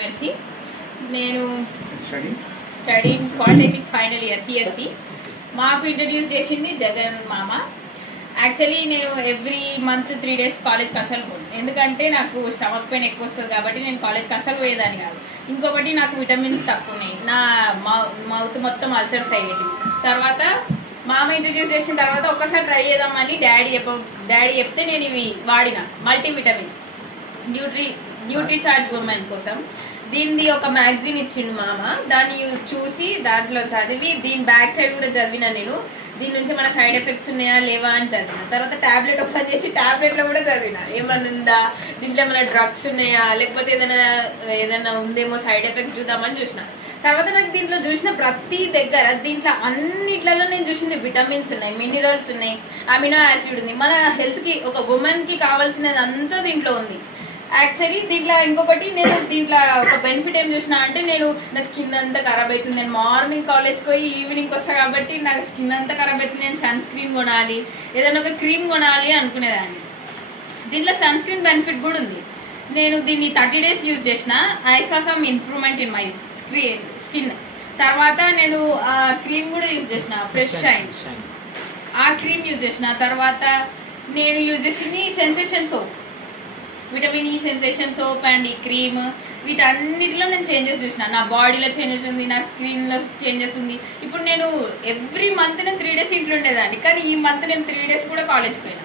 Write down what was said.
Mercy. నేను studying polytechnic final year CSC. మాకు introduce చేసింది జగన్ మామ. యాక్చువల్లీ నేను ఎవ్రీ మంత్ 3 days కాలేజ్కి అసలు పోను, ఎందుకంటే నాకు స్టమక్ పెయిన్ ఎక్కువ వస్తుంది కాబట్టి నేను కాలేజ్కి అసలు పోయేదాన్ని కాదు. ఇంకొకటి నాకు విటమిన్స్ తక్కువ ఉన్నాయి, నా మౌత్ మొత్తం అల్సర్స్ అయ్యేటి. తర్వాత మామ ఇంట్రడ్యూస్ చేసిన తర్వాత ఒక్కసారి ట్రై చేద్దామని డాడీ చెప్తే నేను ఇవి వాడిన మల్టీవిటమిన్ న్యూట్రీ చార్జ్ ఉమెన్ కోసం. దీనిది ఒక మ్యాగజైన్ ఇచ్చిండు మామ, దాన్ని చూసి దాంట్లో చదివి దీని బ్యాక్ సైడ్ కూడా చదివిన నేను. దీని నుంచి మన సైడ్ ఎఫెక్ట్స్ ఉన్నాయా లేవా అని చదివిన. తర్వాత ట్యాబ్లెట్ ఓపెన్ చేసి ట్యాబ్లెట్లో కూడా చదివిన ఏమన్నా ఉందా, దీంట్లో ఏమైనా డ్రగ్స్ ఉన్నాయా లేకపోతే ఏదైనా ఉందేమో సైడ్ ఎఫెక్ట్ చూద్దామని చూసిన. తర్వాత నాకు దీంట్లో చూసిన ప్రతి దగ్గర దీంట్లో అన్నిట్లలో నేను చూసింది విటమిన్స్ ఉన్నాయి, మినరల్స్ ఉన్నాయి, అమినో యాసిడ్ ఉంది. మన హెల్త్కి ఒక ఉమెన్కి కావాల్సినది అంతా దీంట్లో ఉంది. యాక్చువల్లీ దీంట్లో ఇంకొకటి నేను దీంట్లో ఒక బెనిఫిట్ ఏం చూసిన అంటే, నేను నా స్కిన్ అంతా ఖరాబ్ అవుతుంది, నేను మార్నింగ్ కాలేజ్కి పోయి ఈవినింగ్ వస్తాను కాబట్టి నాకు స్కిన్ అంతా ఖరాబ్ అవుతుంది, నేను సన్ స్క్రీన్ కొనాలి, ఏదైనా ఒక క్రీమ్ కొనాలి అనుకునేదాన్ని. దీంట్లో సన్ స్క్రీన్ బెనిఫిట్ కూడా ఉంది. నేను దీన్ని 30 days యూజ్ చేసిన. I saw some improvement in my skin. తర్వాత నేను ఆ క్రీమ్ కూడా యూజ్ చేసిన, ఫ్రెష్ షైన్, ఆ క్రీమ్ యూజ్ చేసిన. తర్వాత నేను యూజ్ చేసింది sensation soap, vitamin E sensation soap and ఈ క్రీమ్. వీటన్నిటిలో నేను చేంజెస్ చూసిన. నా బాడీలో చేంజెస్ ఉంది, నా స్కిన్లో చేంజెస్ ఉంది. ఇప్పుడు నేను ఎవ్రీ మంత్ నేను 3 days ఇంట్లో ఉండేదాన్ని, కానీ ఈ మంత్ నేను 3 days కూడా కాలేజ్కి పోయినా.